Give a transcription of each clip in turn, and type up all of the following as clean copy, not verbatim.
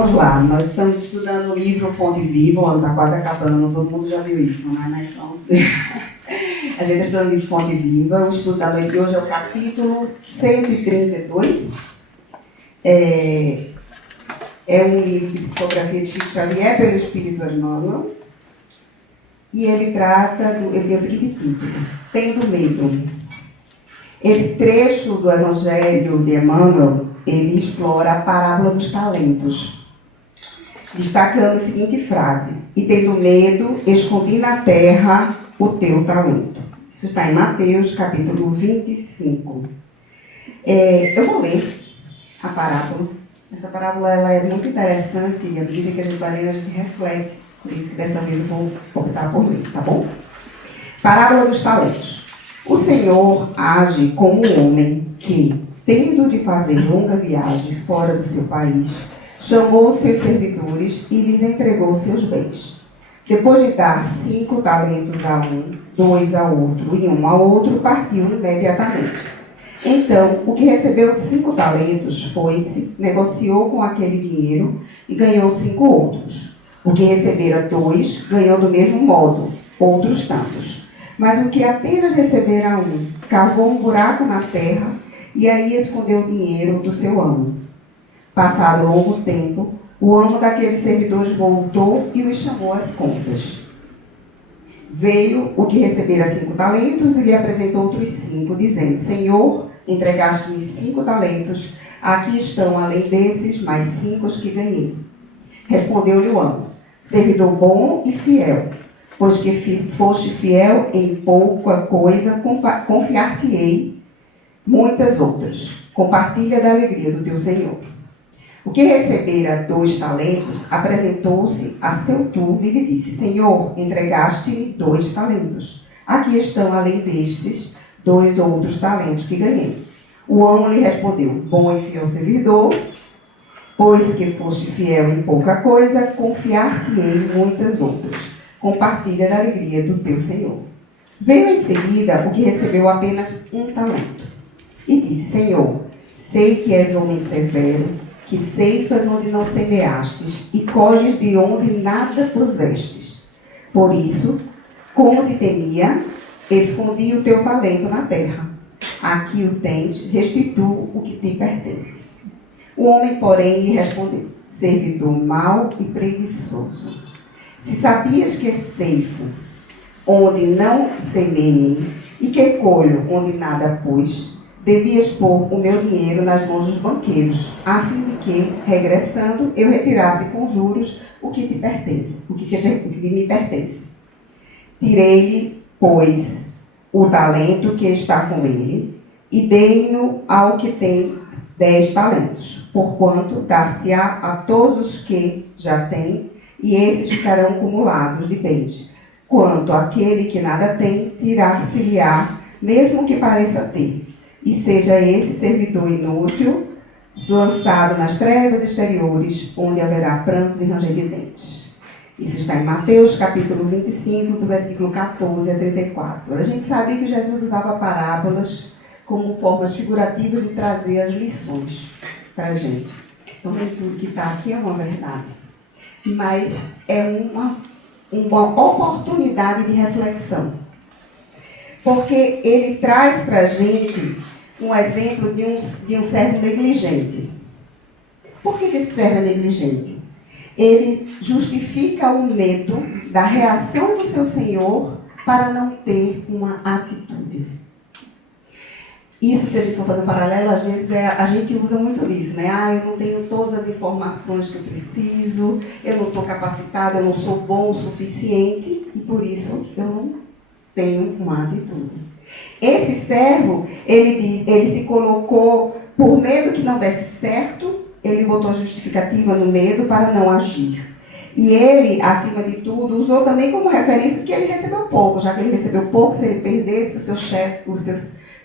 Vamos lá, nós estamos estudando o livro Fonte Viva, o ano está quase acabando, todo mundo já viu isso, né? Mas vamos ver. A gente está estudando o livro Fonte Viva, o estudo da noite de hoje é o capítulo 132. É um livro de psicografia de Chico Xavier pelo Espírito Emmanuel. E ele tem o seguinte título: Tendo Medo. Esse trecho do Evangelho de Emmanuel, ele explora a parábola dos talentos, destacando a seguinte frase: e tendo medo, escondi na terra o teu talento. Isso está em Mateus, capítulo 25. Eu vou ler a parábola. Essa parábola ela é muito interessante e à medida que a gente vai lendo, a gente reflete. Por isso que dessa vez eu vou optar por ler, tá bom? Parábola dos talentos. O Senhor age como um homem que, tendo de fazer longa viagem fora do seu país, chamou seus servidores e lhes entregou seus bens. Depois de dar 5 talentos a um, 2 a outro e 1 a outro, partiu imediatamente. Então, o que recebeu 5 talentos foi-se, negociou com aquele dinheiro e ganhou 5 outros. O que recebera 2, ganhou do mesmo modo, outros tantos. Mas o que apenas recebera 1, cavou um buraco na terra e aí escondeu o dinheiro do seu amo. Passado longo tempo, o amo daqueles servidores voltou e os chamou às contas. Veio o que recebera 5 talentos e lhe apresentou outros 5, dizendo: Senhor, entregaste-me 5 talentos, aqui estão, além desses, mais 5 que ganhei. Respondeu-lhe o amo: servidor bom e fiel, pois que foste fiel em pouca coisa, confiar-te-ei muitas outras. Compartilha da alegria do teu Senhor. O que recebera 2 talentos, apresentou-se a seu turno e lhe disse: Senhor, entregaste-me 2 talentos. Aqui estão, além destes, 2 outros talentos que ganhei. O amo lhe respondeu: bom e fiel servidor, pois que foste fiel em pouca coisa, confiar-te-ei muitas outras. Compartilha da alegria do teu Senhor. Veio em seguida o que recebeu apenas 1 talento. E disse: Senhor, sei que és homem severo, que ceifas onde não semeastes, e colhes de onde nada pusestes. Por isso, como te temia, escondi o teu talento na terra. Aqui o tens, restituo o que te pertence. O homem, porém, lhe respondeu: servidor mau e preguiçoso. Se sabias que ceifo onde não semeei e que colho onde nada pus, devias pôr o meu dinheiro nas mãos dos banqueiros, a fim de que, regressando, eu retirasse com juros o que te pertence, o que me pertence. Tirei-lhe, pois, o talento que está com ele, e dei-no ao que tem 10 talentos, porquanto dar-se-á a todos que já têm, e esses ficarão acumulados de bens. Quanto àquele que nada tem, tirar-se-lhe-á, mesmo que pareça ter, e seja esse servidor inútil, lançado nas trevas exteriores, onde haverá prantos e ranger de dentes. Isso está em Mateus, capítulo 25, do versículo 14 a 34. A gente sabe que Jesus usava parábolas como formas figurativas de trazer as lições para a gente. Então, nem tudo que está aqui é uma verdade, mas é uma oportunidade de reflexão. Porque ele traz para a gente um exemplo de um servo negligente. Por que esse servo é negligente? Ele justifica o medo da reação do seu senhor para não ter uma atitude. Isso, se a gente for fazer um paralelo, às vezes a gente usa muito disso, né? Eu não tenho todas as informações que eu preciso, eu não estou capacitado, eu não sou bom o suficiente e por isso eu não tenho uma atitude. Esse servo, ele se colocou, por medo que não desse certo, ele botou a justificativa no medo para não agir. E ele, acima de tudo, usou também como referência que ele recebeu pouco, já que ele recebeu pouco, se ele perdesse o seu chefe, o seu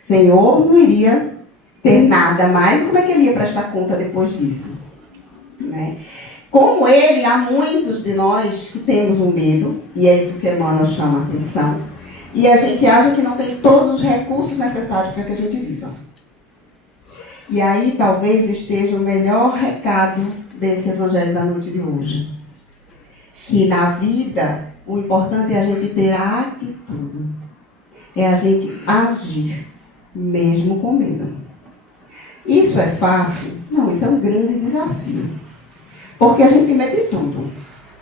senhor, não iria ter nada mais. Como é que ele ia prestar conta depois disso? Né? Como ele, há muitos de nós que temos um medo, e é isso que Emmanuel chama a atenção, e a gente acha que não tem todos os recursos necessários para que a gente viva. E aí talvez esteja o melhor recado desse evangelho da noite de hoje. Que na vida, o importante é a gente ter a atitude. É a gente agir, mesmo com medo. Isso é fácil? Não, isso é um grande desafio. Porque a gente tem medo de tudo.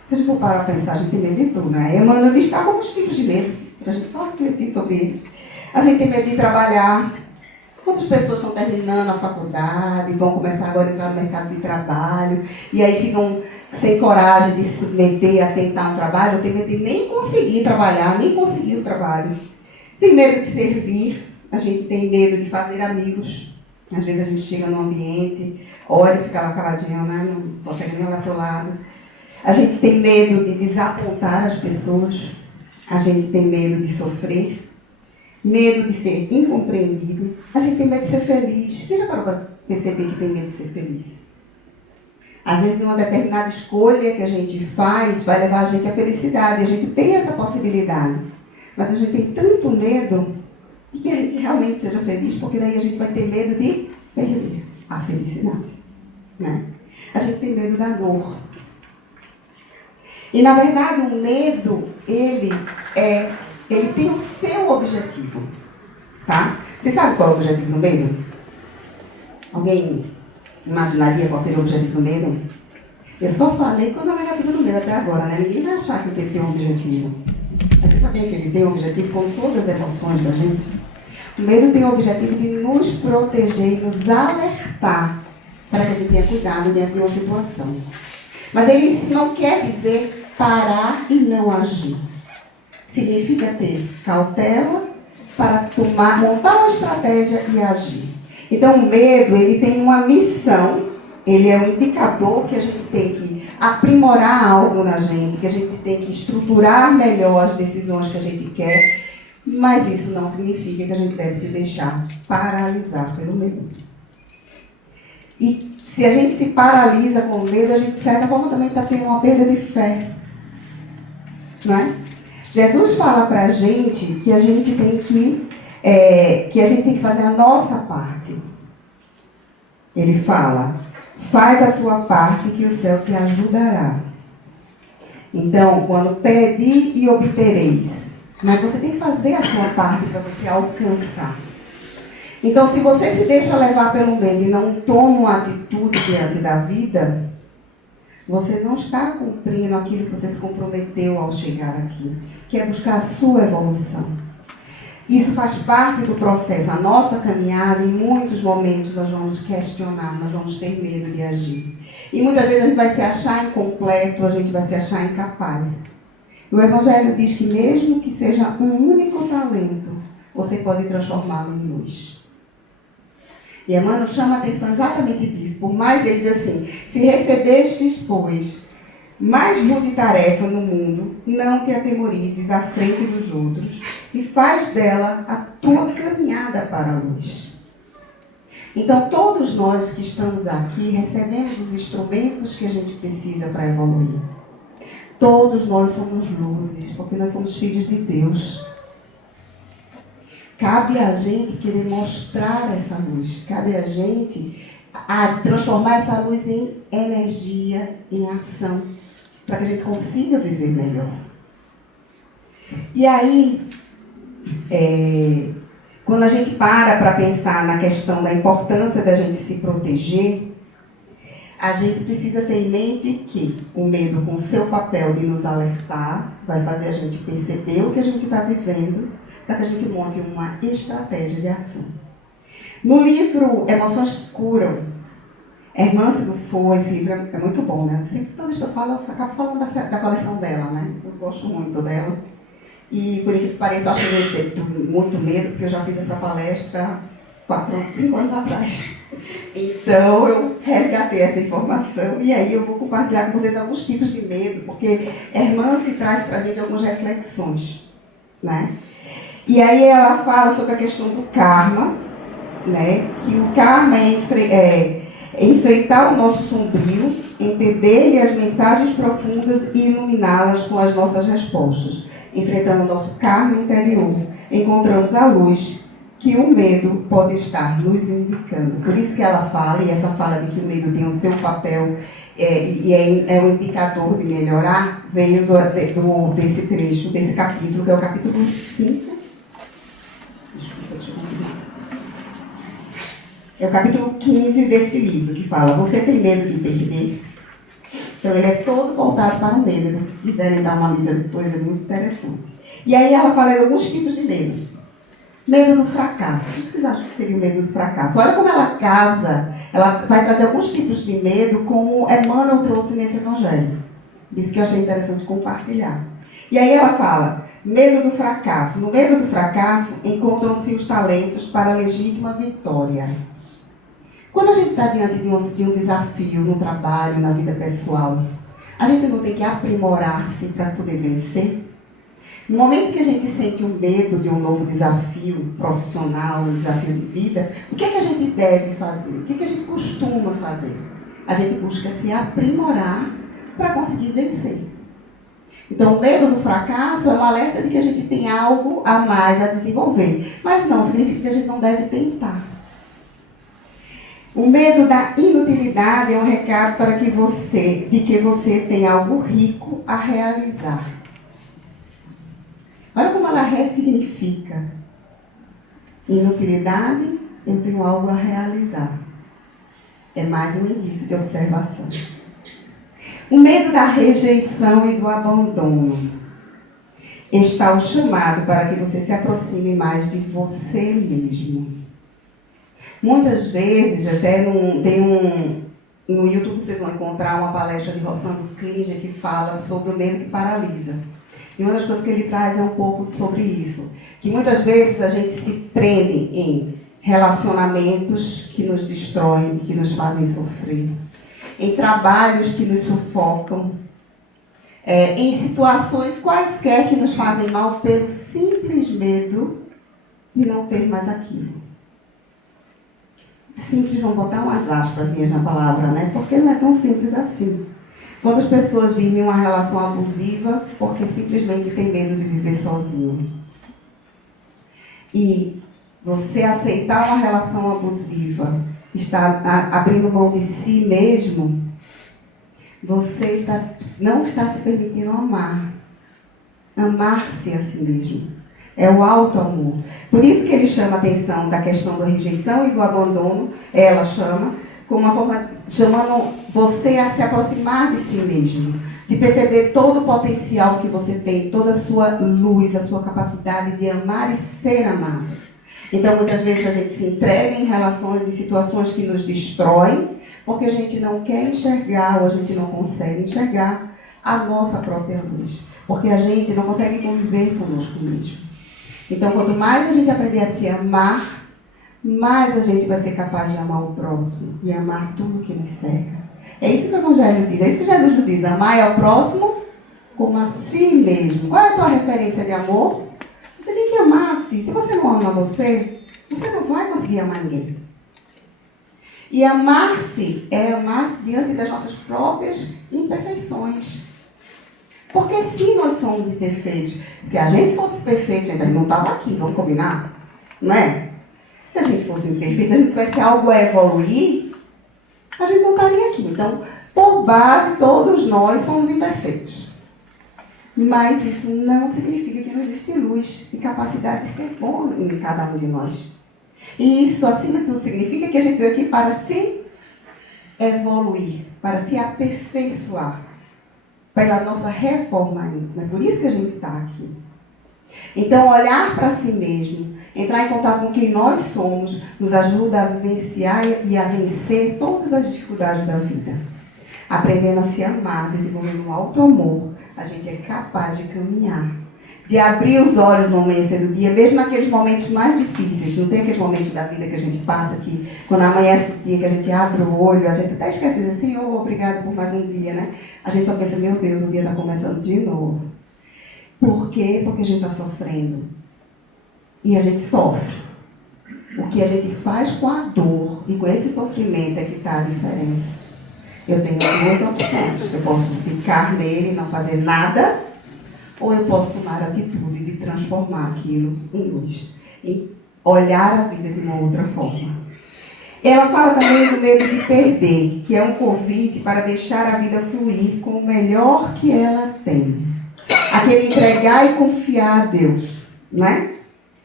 Se a gente for parar para pensar, a gente tem medo de tudo, né? Emmanuel destaca alguns tipos de medo, para a gente só refletir sobre eles. A gente tem medo de trabalhar. Quantas pessoas estão terminando a faculdade, vão começar agora a entrar no mercado de trabalho, e aí ficam sem coragem de se submeter a tentar um trabalho, tem medo de nem conseguir trabalhar, nem conseguir o trabalho. Tem medo de servir, a gente tem medo de fazer amigos. Às vezes a gente chega num ambiente, olha e fica lá caladinho, né? Não consegue nem olhar para o lado. A gente tem medo de desapontar as pessoas. A gente tem medo de sofrer. Medo de ser incompreendido. A gente tem medo de ser feliz. Quem já parou para perceber que tem medo de ser feliz? Às vezes, uma determinada escolha que a gente faz vai levar a gente à felicidade. A gente tem essa possibilidade. Mas a gente tem tanto medo de que a gente realmente seja feliz, porque daí a gente vai ter medo de perder a felicidade. Né? A gente tem medo da dor. E, na verdade, o medo, ele tem o seu objetivo. Tá? Você sabe qual é o objetivo do medo? Alguém imaginaria qual seria o objetivo do medo? Eu só falei coisa negativa do medo até agora, né? Ninguém vai achar que ele tem um objetivo. Mas você sabia que ele tem um objetivo com todas as emoções da gente? O medo tem o objetivo de nos proteger e nos alertar para que a gente tenha cuidado diante de uma situação. Mas isso não quer dizer parar e não agir. Significa ter cautela para montar uma estratégia e agir. Então, o medo, ele tem uma missão, ele é um indicador que a gente tem que aprimorar algo na gente, que a gente tem que estruturar melhor as decisões que a gente quer, mas isso não significa que a gente deve se deixar paralisar pelo medo. E se a gente se paralisa com o medo, a gente, de certa forma, também está tendo uma perda de fé. Não é? Jesus fala para a gente que a gente tem que fazer a nossa parte. Ele fala, faz a tua parte que o céu te ajudará. Então, quando pedir e obtereis, mas você tem que fazer a sua parte para você alcançar. Então, se você se deixa levar pelo medo e não toma uma atitude diante da vida, você não está cumprindo aquilo que você se comprometeu ao chegar aqui, que é buscar a sua evolução. Isso faz parte do processo. A nossa caminhada, em muitos momentos, nós vamos questionar, nós vamos ter medo de agir. E muitas vezes a gente vai se achar incompleto, a gente vai se achar incapaz. O Evangelho diz que mesmo que seja um único talento, você pode transformá-lo em luz. E Emmanuel chama a atenção exatamente disso. Por mais, ele diz assim, se recebestes, pois, mais rude tarefa no mundo, não te atemorizes à frente dos outros e faz dela a tua caminhada para a luz. Então, todos nós que estamos aqui recebemos os instrumentos que a gente precisa para evoluir. Todos nós somos luzes, porque nós somos filhos de Deus. Cabe a gente querer mostrar essa luz. Cabe a gente transformar essa luz em energia, em ação, para que a gente consiga viver melhor. E aí, quando a gente para pensar na questão da importância da gente se proteger, a gente precisa ter em mente que o medo, com o seu papel de nos alertar, vai fazer a gente perceber o que a gente está vivendo, para que a gente monte uma estratégia de ação. No livro Emoções que Curam, Hermance Dufour, esse livro é muito bom, né? Sempre, toda vez que eu falo, eu acabo falando da coleção dela, né? Eu gosto muito dela. E, por incrível que pareça, eu acho que eu tenho muito medo, porque eu já fiz essa palestra 5 anos atrás. Então, eu resgatei essa informação e aí eu vou compartilhar com vocês alguns tipos de medo, porque Hermance traz para a gente algumas reflexões, né? E aí ela fala sobre a questão do karma, né? Que o karma é enfrentar o nosso sombrio, entender as mensagens profundas e iluminá-las com as nossas respostas. Enfrentando o nosso karma interior, encontramos a luz que o medo pode estar nos indicando. Por isso que ela fala, e essa fala de que o medo tem o seu papel, é um indicador de melhorar, veio desse trecho, desse capítulo, que é o capítulo 5. Desculpa, deixa eu ver. É o capítulo 15 deste livro, que fala: você tem medo de perder? Então ele é todo voltado para o medo. Se quiserem dar uma lida depois, é muito interessante. E aí ela fala de alguns tipos de medo. Medo do fracasso. O que vocês acham que seria o medo do fracasso? Olha como ela casa, ela vai trazer alguns tipos de medo, como Emmanuel trouxe nesse evangelho. Isso que eu achei interessante compartilhar. E aí ela fala: medo do fracasso. No medo do fracasso encontram-se os talentos para a legítima vitória. Quando a gente está diante de um desafio no trabalho, na vida pessoal, a gente não tem que aprimorar-se para poder vencer? No momento que a gente sente um medo de um novo desafio profissional, um desafio de vida, o que é que a gente deve fazer? O que é que a gente costuma fazer? A gente busca se aprimorar para conseguir vencer. Então, o medo do fracasso é um alerta de que a gente tem algo a mais a desenvolver. Mas não significa que a gente não deve tentar. O medo da inutilidade é um recado para que você tem algo rico a realizar. Olha como ela ressignifica. Inutilidade, eu tenho algo a realizar. É mais um indício de observação. O medo da rejeição e do abandono. Está o chamado para que você se aproxime mais de você mesmo. Muitas vezes, até no YouTube vocês vão encontrar uma palestra de Rossandro Klinger que fala sobre o medo que paralisa. E uma das coisas que ele traz é um pouco sobre isso. Que muitas vezes a gente se prende em relacionamentos que nos destroem, que nos fazem sofrer. Em trabalhos que nos sufocam. Em situações quaisquer que nos fazem mal pelo simples medo de não ter mais aquilo. Simples, vamos botar umas aspasinhas na palavra, né? Porque não é tão simples assim. Quantas pessoas vivem uma relação abusiva porque simplesmente tem medo de viver sozinho? E você aceitar uma relação abusiva, está abrindo mão de si mesmo, você não está se permitindo amar. Amar-se a si mesmo. É o auto-amor. Por isso que ele chama a atenção da questão da rejeição e do abandono. Ela chama, como uma forma, chamando você a se aproximar de si mesmo. De perceber todo o potencial que você tem, toda a sua luz, a sua capacidade de amar e ser amado. Então, muitas vezes a gente se entrega em relações e situações que nos destroem, porque a gente não quer enxergar ou a gente não consegue enxergar a nossa própria luz. Porque a gente não consegue conviver conosco mesmo. Então, quanto mais a gente aprender a se amar, mais a gente vai ser capaz de amar o próximo e amar tudo que nos cerca. É isso que o Evangelho diz, é isso que Jesus nos diz: amar ao próximo como a si mesmo. Qual é a tua referência de amor? Você tem que amar a si. Se você não ama você não vai conseguir amar ninguém. E amar-se é amar-se diante das nossas próprias imperfeições. Porque se nós somos imperfeitos, se a gente fosse perfeito, a gente não estava aqui, vamos combinar? Não é? Se a gente fosse imperfeito, se a gente tivesse algo a evoluir, a gente não estaria aqui. Então, por base, todos nós somos imperfeitos. Mas isso não significa que não existe luz e capacidade de ser bom em cada um de nós. E isso, acima de tudo, significa que a gente veio aqui para se evoluir, para se aperfeiçoar. Pela nossa reforma íntima. É por isso que a gente está aqui. Então, olhar para si mesmo, entrar em contato com quem nós somos, nos ajuda a vivenciar e a vencer todas as dificuldades da vida. Aprendendo a se amar, desenvolvendo um auto-amor, a gente é capaz de caminhar. De abrir os olhos no amanhecer do dia, mesmo naqueles momentos mais difíceis. Não tem aqueles momentos da vida que a gente passa que, quando amanhece o dia, que a gente abre o olho, a gente até esquece de dizer: Senhor, obrigado por mais um dia, né? A gente só pensa: meu Deus, o dia está começando de novo. Por quê? Porque a gente está sofrendo. E a gente sofre. O que a gente faz com a dor e com esse sofrimento é que está a diferença. Eu tenho duas opções. Eu posso ficar nele e não fazer nada, ou eu posso tomar a atitude de transformar aquilo em luz. E olhar a vida de uma outra forma. Ela fala também do medo de perder, que é um convite para deixar a vida fluir com o melhor que ela tem. Aquele entregar e confiar a Deus, né?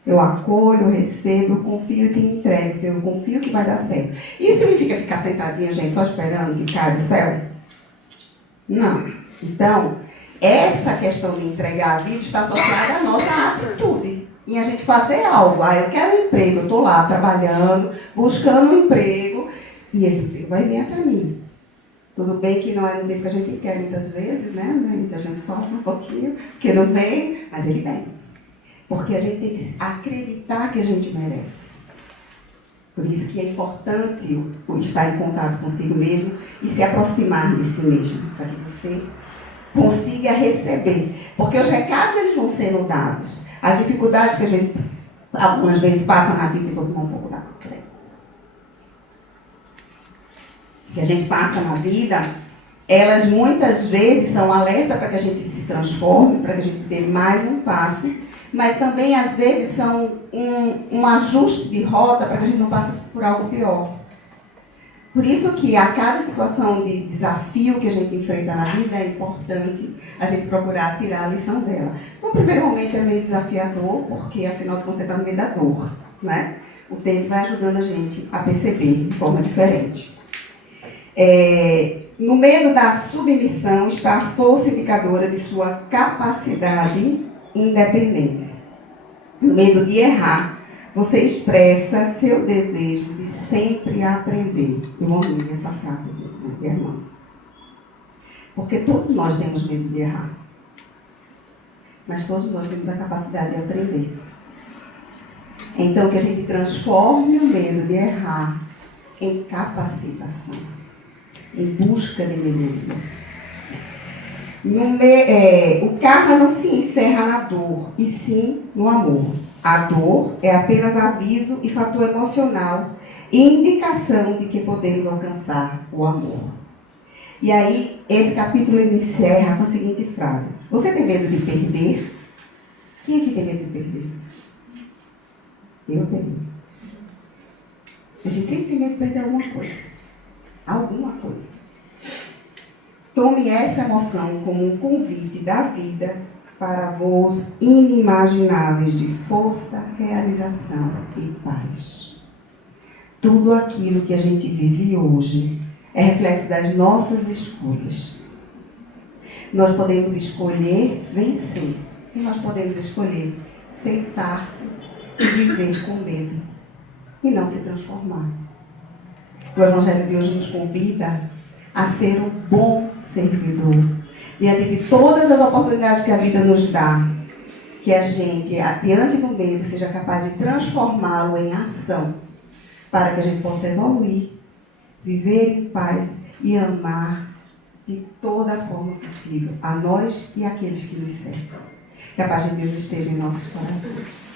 Eu acolho, eu recebo, eu confio e te entrego. Eu confio que vai dar certo. Isso significa ficar sentadinho, gente, só esperando que caia do céu? Não. Então, essa questão de entregar a vida está associada à nossa atitude. Em a gente fazer algo. Eu quero um emprego, eu estou lá trabalhando, buscando um emprego, e esse emprego vai vir até mim. Tudo bem que não é no tempo que a gente quer muitas vezes, né, gente? A gente sofre um pouquinho, porque não vem, mas ele vem. Porque a gente tem que acreditar que a gente merece. Por isso que é importante estar em contato consigo mesmo e se aproximar de si mesmo, para que você consiga receber. Porque os recados eles vão sendo dados. As dificuldades que a gente algumas vezes passa na vida, e vou tomar um pouco da coisa, que a gente passa na vida, elas muitas vezes são alerta para que a gente se transforme, para que a gente dê mais um passo, mas também às vezes são um ajuste de rota para que a gente não passe por algo pior. Por isso que a cada situação de desafio que a gente enfrenta na vida é importante a gente procurar tirar a lição dela. No primeiro momento é meio desafiador, porque afinal de contas você está no meio da dor, né? O tempo vai ajudando a gente a perceber de forma diferente. No medo da submissão está a força indicadora de sua capacidade independente. No medo de errar, você expressa seu desejo de sempre aprender. Eu amo essa frase de irmãs. Porque todos nós temos medo de errar. Mas todos nós temos a capacidade de aprender. Então, que a gente transforme o medo de errar em capacitação, em busca de melhoria. O karma não se encerra na dor, e sim no amor. A dor é apenas aviso e fator emocional e indicação de que podemos alcançar o amor. E aí, esse capítulo ele encerra com a seguinte frase: você tem medo de perder? Quem aqui tem medo de perder? Eu tenho. A gente sempre tem medo de perder alguma coisa. Alguma coisa. Tome essa emoção como um convite da vida para voos inimagináveis de força, realização e paz. Tudo aquilo que a gente vive hoje é reflexo das nossas escolhas. Nós podemos escolher vencer e nós podemos escolher sentar-se e viver com medo e não se transformar. O Evangelho de hoje nos convida a ser um bom servidor. Diante de todas as oportunidades que a vida nos dá, que a gente, diante do medo, seja capaz de transformá-lo em ação, para que a gente possa evoluir, viver em paz e amar de toda a forma possível, a nós e àqueles que nos cercam. Que a paz de Deus esteja em nossos corações.